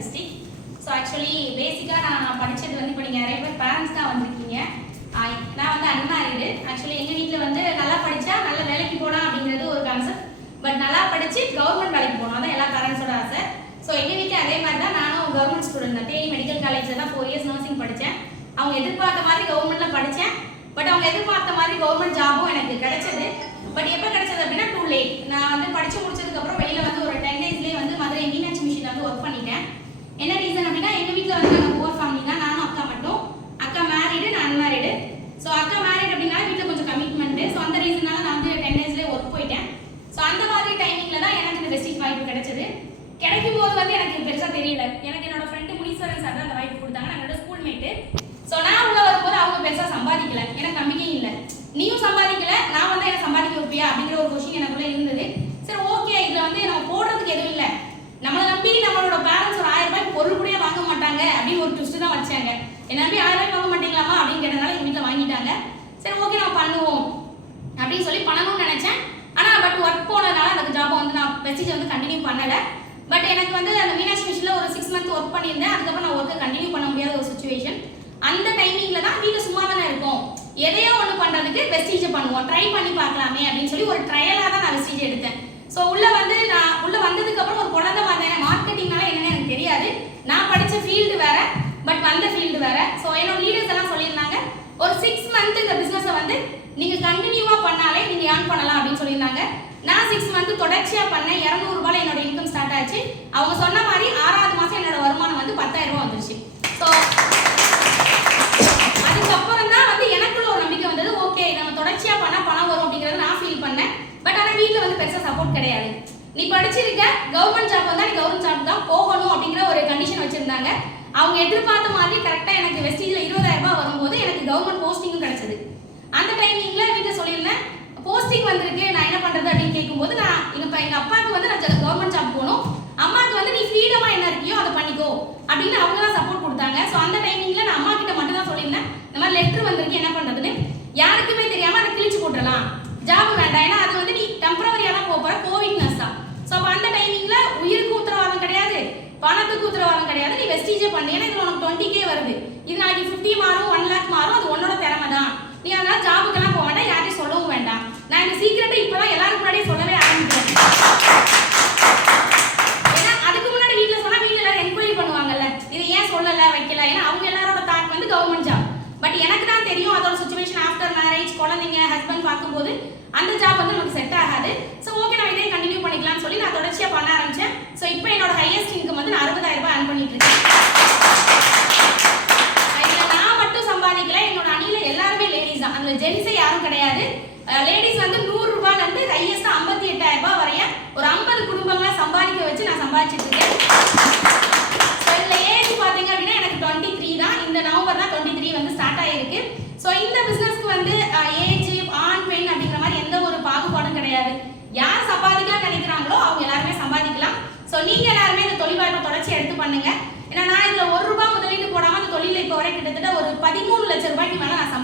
District. So actually பேசிக்காக நான் படித்தது வந்து இப்போ நீங்கள் நிறைய பேர் பேரண்ட்ஸ் தான் வந்திருக்கீங்க. நான் வந்து அன்மேரிடு. ஆக்சுவலி எங்கள் வீட்டில் வந்து நல்லா படித்தா நல்ல வேலைக்கு போகலாம் அப்படிங்கிறது ஒரு கான்செப்ட். பட் நல்லா படித்து கவர்மெண்ட் வேலைக்கு போகணும், அதான் எல்லா பேரண்ட்ஸோட ஆசை. ஸோ எங்கள் வீட்டில் அதே மாதிரி தான் நானும் கவர்மெண்ட் ஸ்டூடெண்ட் தான். தேனி மெடிக்கல் காலேஜில் தான் 4 years நர்சிங் படித்தேன். அவங்க எதிர்பார்த்த மாதிரி கவர்மெண்ட்டில் படித்தேன். பட் அவங்க எதிர்பார்த்த மாதிரி கவர்மெண்ட் ஜாபும் எனக்கு கிடைச்சது. பட் எப்போ கிடைச்சது அப்படின்னா டூ லேட். நான் வந்து படித்து முடிச்சதுக்கப்புறம் வெளியில் வந்து ஒரு 10 daysலேயே வந்து மதுரை மீனாட்சி மிஷினில் வந்து ஒர்க் பண்ணிட்டேன். என்ன ரீசன் அப்படின்னா எங்கள் வீட்டில் வந்து நாங்கள் புவர் ஃபேமிலி தான். நானும் அக்கா மட்டும். அக்கா மேரிடு, நான் அன்மேரிடு. ஸோ அக்கா மேரிட் அப்படின்னா வீட்டில் கொஞ்சம் கமிட்மெண்ட்டு. ஸோ அந்த ரீசனால நான் வந்து 10 daysலேயே ஒர்க் போயிட்டேன். ஸோ அந்த மாதிரி டைமிங்கில் தான் எனக்கு இந்த வெஸ்டிஜ் வாய்ப்பு கிடைச்சது. கிடைக்கும் போது வந்து எனக்கு பெருசாக தெரியல. எனக்கு என்னோட ஃப்ரெண்டு முனீஸ்வரன் சார் தான் அந்த வாய்ப்பு கொடுத்தாங்க. என்னோட ஸ்கூல் மேட்டு. ஸோ நான் உள்ள வரும்போது அவங்க பெருசாக சம்பாதிக்கல, எனக்கு நம்பிக்கையும் இல்லை. நீயும் சம்பாதிக்கல, நான் வந்து என்ன சம்பாதிக்க வைப்பியா அப்படிங்கிற ஒரு கொஸ்டின் எனக்குள்ள இருந்தது. சரி ஓகே, இதில் வந்து நம்ம போடுறதுக்கு எதுவும் இல்லை, நம்மளை நம்பி நம்மளோட பேரண்ட்ஸ் ஒரு 1000 ரூபாய் பொருள் கூட வாங்க மாட்டாங்க அப்படின்னு ஒரு ட்விஸ்ட் தான் வச்சாங்க. என்ன நம்பி 1000 ரூபாய் வாங்க மாட்டீங்களாமா அப்படின்னு கேட்டனால எங்கள் வீட்டில் வாங்கிட்டாங்க. சரி ஓகே நம்ம பண்ணுவோம் அப்படின்னு சொல்லி பண்ணணும்னு நினைச்சேன். ஆனால் பட் ஒர்க் போனதுனால அந்த ஜாபை வந்து நான் வெஸ்டிஜை வந்து கண்டினியூ பண்ணலை. பட் எனக்கு வந்து அந்த மீனாட்சி மிஷினில் ஒரு 6 months ஒர்க் பண்ணியிருந்தேன். அதுக்கப்புறம் நான் ஒர்க்கை கண்டினியூ பண்ண முடியாத ஒரு சுச்சுவேஷன். அந்த டைமிங்கில் தான் வீட்டில் சும்மா தானே இருக்கும், எதையோ ஒன்று பண்ணுறதுக்கு வெஸ்டிஜை பண்ணுவோம், ட்ரை பண்ணி பார்க்கலாமே அப்படின்னு சொல்லி ஒரு ட்ரையலாக தான் நான் வெஸ்டிஜை எடுத்தேன். ஸோ நான் உள்ளே வந்ததுக்கப்புறம் ஒரு குழந்தை மாதிரி மார்க்கெட்டிங்னால என்னென்னு எனக்கு தெரியாது. நான் படித்த ஃபீல்டு வேறு, பட் வந்த ஃபீல்டு வேறு. ஸோ என்னோட லீடர்ஸ் எல்லாம் சொல்லியிருந்தாங்க ஒரு 6 months இந்த பிஸ்னஸை வந்து நீங்கள் கண்டினியூவாக பண்ணாலே நீங்கள் ஏர்ன் பண்ணலாம் அப்படின்னு சொல்லியிருந்தாங்க. நான் 6 months தொடர்ச்சியாக பண்ணேன். 200 ரூபாயில் என்னோட இன்கம் ஸ்டார்ட் ஆச்சு. அவங்க சொன்ன மாதிரி 6வது மாதம் என்னோட வருமானம் வந்து 10,000 ரூபா வந்துருச்சு. ஸோ அதுக்கப்புறம் தான் வந்து எனக்குள்ள ஒரு நம்பிக்கை வந்தது. ஓகே நம்ம தொடர்ச்சியாக பண்ணால் பணம் வரும் அப்படிங்கிறத நான் ஃபீல் பண்ணேன். பட் ஆனால் வீட்டில் வந்து பெருசாக சப்போர்ட் கிடையாது. நீ படிச்சிருக்க, கவர்மெண்ட் ஜாப் வந்தால் நீ கவர்மெண்ட் ஜாப் தான் போகணும் அப்படிங்கிற ஒரு கண்டிஷன் வச்சுருந்தாங்க. அவங்க எதிர்பார்த்த மாதிரி கரெக்டாக எனக்கு வெஸ்டிஜில் 20,000 ரூபாய் வரும்போது எனக்கு கவர்மெண்ட் போஸ்டிங்கும் கிடைச்சது. அந்த டைமிங்கில் வீட்டில் சொல்லியிருந்தேன் போஸ்டிங் வந்திருக்கு, நான் என்ன பண்ணுறது அப்படின்னு கேட்கும்போது நான் எங்கள் அப்பாவுக்கு வந்து நான் கவர்மெண்ட் ஜாப் போகணும், அம்மாவுக்கு வந்து நீ ஃப்ரீடமாக என்ன இருக்கியோ அதை பண்ணிக்கோ அப்படின்னு அவங்க தான் சப்போர்ட் கொடுத்தாங்க. ஸோ அந்த டைமிங்கில் நான் அம்மா கிட்ட மட்டும் தான் சொல்லியிருந்தேன் இந்த மாதிரி லெட்ரு வந்திருக்கு என்ன பண்ணுறதுன்னு. யாருக்குமே தெரியாமல் அதை கிழிச்சு போட்டுடலாம், ஜாப் வேண்டாம், ஏன்னா அது வந்து நீ டெம்பரவரியாக தான் போகிற, கோவிட் நர்ஸ் தான். ஸோ அப்போ அந்த டைமிங்கில் உயிருக்கு உத்தரவாதம் கிடையாது, பணத்துக்கு உத்தரவாதம் கிடையாது, நீ வெஸ்டிஜே பண்ணு, ஏன்னா இதில் உனக்கு 20K வருது, இது நாளைக்கு 50 மாறும் 1 lakh மாறும், அது உன்னோட திறமை தான், நீ அதனால் ஜாபுக்கெல்லாம் போக வேண்டாம், யாரையும் சொல்லவும் வேண்டாம். நான் இந்த சீக்கிரட்டை இப்போதான் எல்லாரும் முன்னாடியே சொல்லவே ஆரம்பிக்கிறேன். ஏன்னா அதுக்கு முன்னாடி வீட்டில் சொன்னால் வீட்டில் எல்லாரும் என்கொயரி பண்ணுவாங்கல்ல, இது ஏன் சொல்லலை வைக்கல, ஏன்னா அவங்க எல்லாரோட தாட் வந்து கவர்மெண்ட் ஜாப். பட் எனக்கு தான் தெரியும் அதோட சுச்சுவேஷன் ஆஃப்டர் மேரேஜ், குழந்தைங்க, ஹஸ்பண்ட் பார்க்கும்போது அந்த ஜாப் வந்து நமக்கு செட் ஆகாது. ஸோ ஓகே நான் இதே கண்டினியூ பண்ணிக்கலாம்னு சொல்லி நான் தொடர்ச்சியாக பண்ண ஆரம்பித்தேன். ஸோ இப்போ என்னோட ஹையஸ்ட் இன்கம் வந்து நான் 60,000 ரூபாய் earn பண்ணிட்டு இருக்கேன். இதில் நான் மட்டும் சம்பாதிக்கல, என்னோட அணியில் எல்லாருமே லேடிஸ் தான், அதில் ஜென்ஸே யாரும் கிடையாது. லேடிஸ் வந்து 100 ரூபாயிலேருந்து ஹையஸ்ட்டாக 58,000 ரூபாய் வரைய ஒரு 50 குடும்பங்களை சம்பாதிக்க வச்சு நான் சம்பாதிச்சிட்டு இருக்கேன். ஸோ இதில் ஏஜ் பார்த்தீங்க அப்படின்னா எனக்கு 23 தான். இந்த நவம்பர் தான் 23 வந்து ஸ்டார்ட் ஆகிருக்கு. ஸோ இந்த பிஸ்னஸ்க்கு வந்து ஏஜ், ஆண், பெண் அப்படிங்கிற மாதிரி எந்த ஒரு பாகுபாடும் கிடையாது. யார் சம்பாதிக்கலாம் நினைக்கிறாங்களோ அவங்க எல்லாருமே சம்பாதிக்கலாம். ஸோ நீங்கள் எல்லாருமே இந்த தொழில் வாய்ப்பை தொடர்ச்சி எடுத்து பண்ணுங்க. ஏன்னா நான் இதில் 1 ரூபாய் முதலீடு போடாமல் அந்த தொழிலை இப்போ வரை கிட்டத்தட்ட ஒரு 13 லட்சம் ரூபாய்க்கு மேலே நான்